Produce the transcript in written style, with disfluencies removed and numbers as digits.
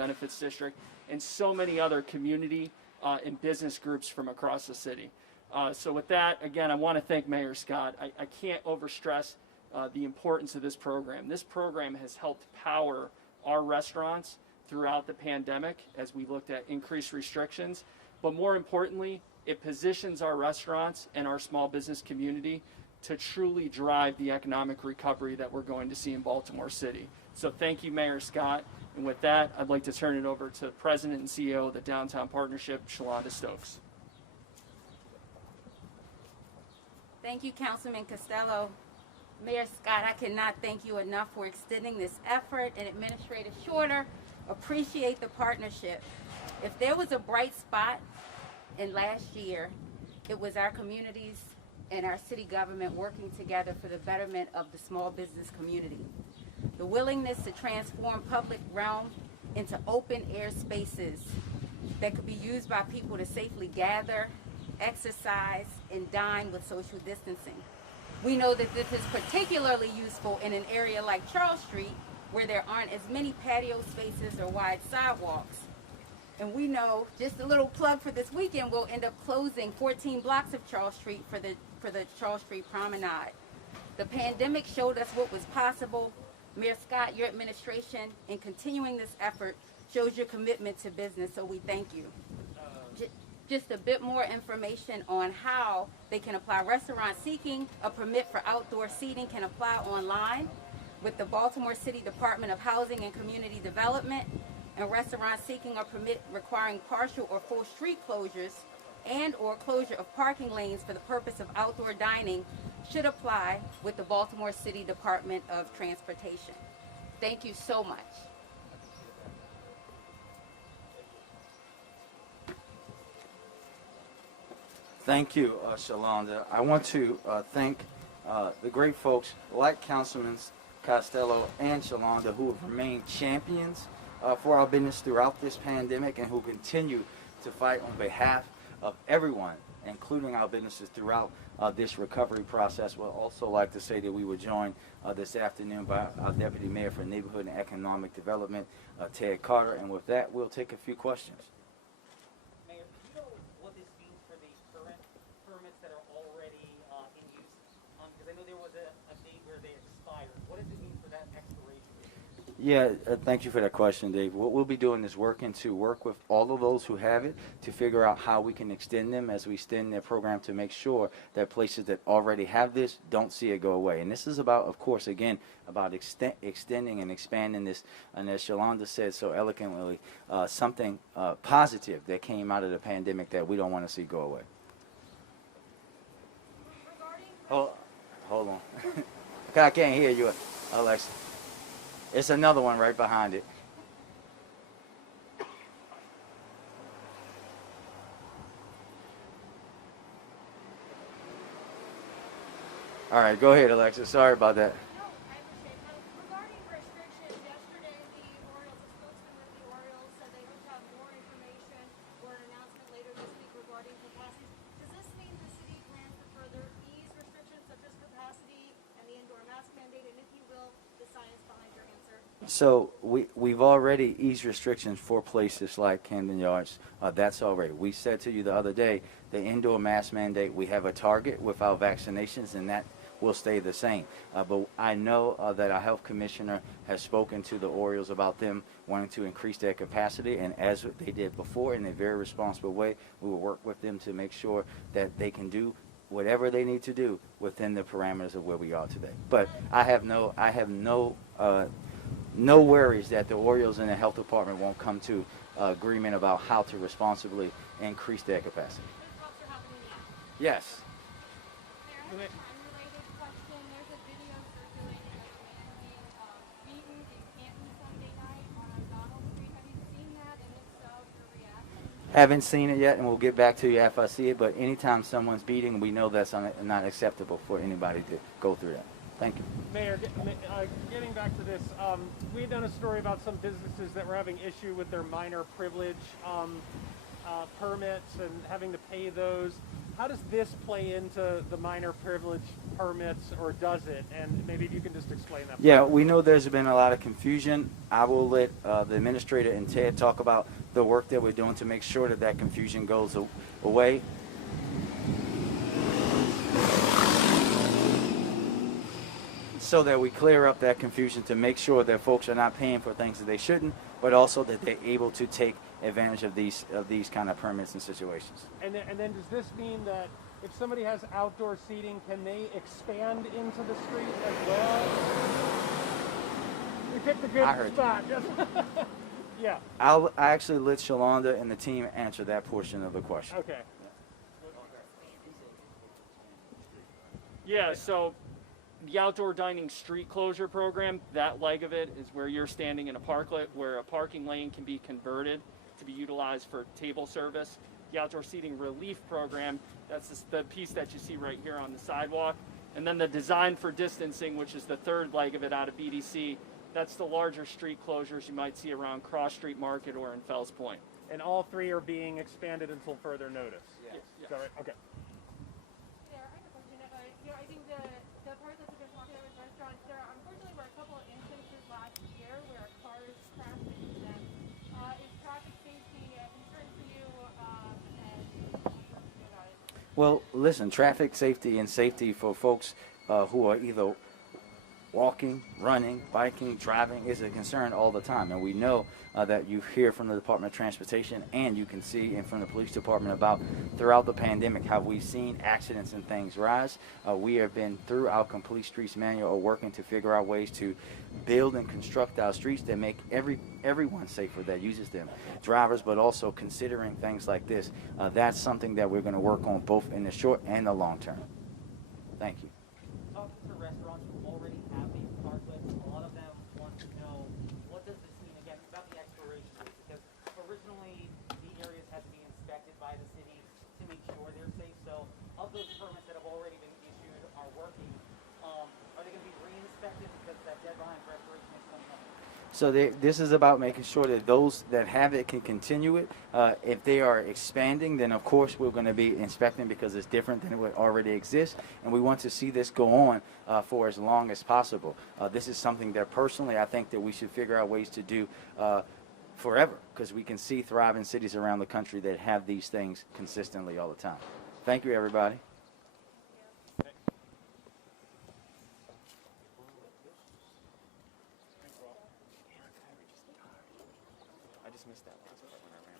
Benefits District, and so many other community and business groups from across the city. So with that, again, I want to thank Mayor Scott. I can't overstress the importance of this program. This program has helped power our restaurants throughout the pandemic as we looked at increased restrictions. But more importantly, it positions our restaurants and our small business community to truly drive the economic recovery that we're going to see in Baltimore City. So thank you, Mayor Scott. And with that, I'd like to turn it over to the President and CEO of the Downtown Partnership, Shalonda Stokes. Thank you, Councilman Costello. Mayor Scott, I cannot thank you enough for extending this effort, and Administrator Shorter, appreciate the partnership. If there was a bright spot in last year, it was our communities and our city government working together for the betterment of the small business community. The willingness to transform public realm into open air spaces that could be used by people to safely gather, exercise, and dine with social distancing. We know that this is particularly useful in an area like Charles Street, where there aren't as many patio spaces or wide sidewalks. And we know, just a little plug for this weekend, we'll end up closing 14 blocks of Charles Street for the Charles Street Promenade. The pandemic showed us what was possible. Mayor Scott, your administration, in continuing this effort, shows your commitment to business, so we thank you. Just a bit more information on how they can apply. Restaurants seeking a permit for outdoor seating can apply online with the Baltimore City Department of Housing and Community Development, and restaurants seeking a permit requiring partial or full street closures and or closure of parking lanes for the purpose of outdoor dining should apply with the Baltimore City Department of Transportation. Thank you so much. Thank you, Shalonda. I want to thank the great folks like Councilman Costello and Shalonda who have remained champions for our business throughout this pandemic and who continue to fight on behalf of everyone, including our businesses throughout this recovery process. We'd also like to say that we were joined this afternoon by our Deputy Mayor for Neighborhood and Economic Development, Ted Carter, and with that, we'll take a few questions. Mayor, do you know what this means for the current permits that are already in use? Because I know there was a date where they expired. What does it mean for that expiration? Yeah, thank you for that question, Dave. What we'll be doing is work with all of those who have it to figure out how we can extend them as we extend their program to make sure that places that already have this don't see it go away. And this is about, of course, again, about extending and expanding this, and as Shalonda said so eloquently, something positive that came out of the pandemic that we don't want to see go away. Hold on. I can't hear you, Alexa. It's another one right behind it. All right, go ahead, Alexa. Sorry about that. No, I appreciate it. Regarding restrictions, yesterday the Orioles, a spokesman with the Orioles, said they hope to have more information or an announcement later this week regarding capacity. Does this mean the city plans to further ease restrictions such as capacity and the indoor mask mandate? And if you will, the science behind your answer? So we've already eased restrictions for places like Camden Yards. That's already. We said to you the other day, the indoor mask mandate, we have a target with our vaccinations, and that will stay the same. But I know that our health commissioner has spoken to the Orioles about them wanting to increase their capacity, and as they did before in a very responsible way, we will work with them to make sure that they can do whatever they need to do within the parameters of where we are today. But I have no worries that the Orioles and the health department won't come to agreement about how to responsibly increase their capacity. Those talks are happening now. Yes. Mayor, I have an unrelated question. There's a video circulating of a man being beaten in Canton Sunday night on O'Donnell Street. Have you seen that? And if so, your reaction? Haven't seen it yet, and we'll get back to you after I see it, but anytime someone's beating, we know that's not acceptable for anybody to go through that. Thank you. Mayor, getting back to this, we had done a story about some businesses that were having issue with their minor privilege permits and having to pay those. how does this play into the minor privilege permits, or does it? And maybe if you can just explain that. Yeah, we know there's been a lot of confusion. I will let the administrator and Ted talk about the work that we're doing to make sure that that confusion goes away. So that we clear up that confusion to make sure that folks are not paying for things that they shouldn't, but also that they're able to take advantage of these kind of permits and situations. And then does this mean that if somebody has outdoor seating, can they expand into the street as well? We picked a good I heard spot. Yeah. I actually let Shalonda and the team answer that portion of the question. Okay. Yeah, so the outdoor dining street closure program, that leg of it is where you're standing in a parklet where a parking lane can be converted to be utilized for table service. The outdoor seating relief program, that's the piece that you see right here on the sidewalk. And then the design for distancing, which is the third leg of it out of BDC, that's the larger street closures you might see around Cross Street Market or in Fells Point. And all three are being expanded until further notice. Yes. Is that right? Okay. There, I have a question. I think the part that's a bit talking about with restaurants, there unfortunately were a couple of instances last year where cars crashed into them. Is traffic safety a concern for you? And what do you do about it? Well, listen, traffic safety and safety for folks who are either walking, running, biking, driving is a concern all the time. And we know that you hear from the Department of Transportation, and you can see in from the police department about throughout the pandemic how we've seen accidents and things rise. We have been through our Complete Streets Manual working to figure out ways to build and construct our streets that make everyone safer that uses them, drivers, but also considering things like this. That's something that we're going to work on both in the short and the long term. Thank you. Talking to restaurants who already have these parklets, a lot of them want to know, what does this mean, again, about the expiration date, because originally the areas had to be inspected by the city to make sure they're safe. So of those permits that have already been issued are working, are they going to be re-inspected because that deadline for expiration is coming up? So this is about making sure that those that have it can continue it. If they are expanding, then of course we're going to be inspecting because it's different than what already exists, and we want to see this go on for as long as possible. This is something that personally I think that we should figure out ways to do forever, because we can see thriving cities around the country that have these things consistently all the time. Thank you, everybody. I just missed that last part when I ran.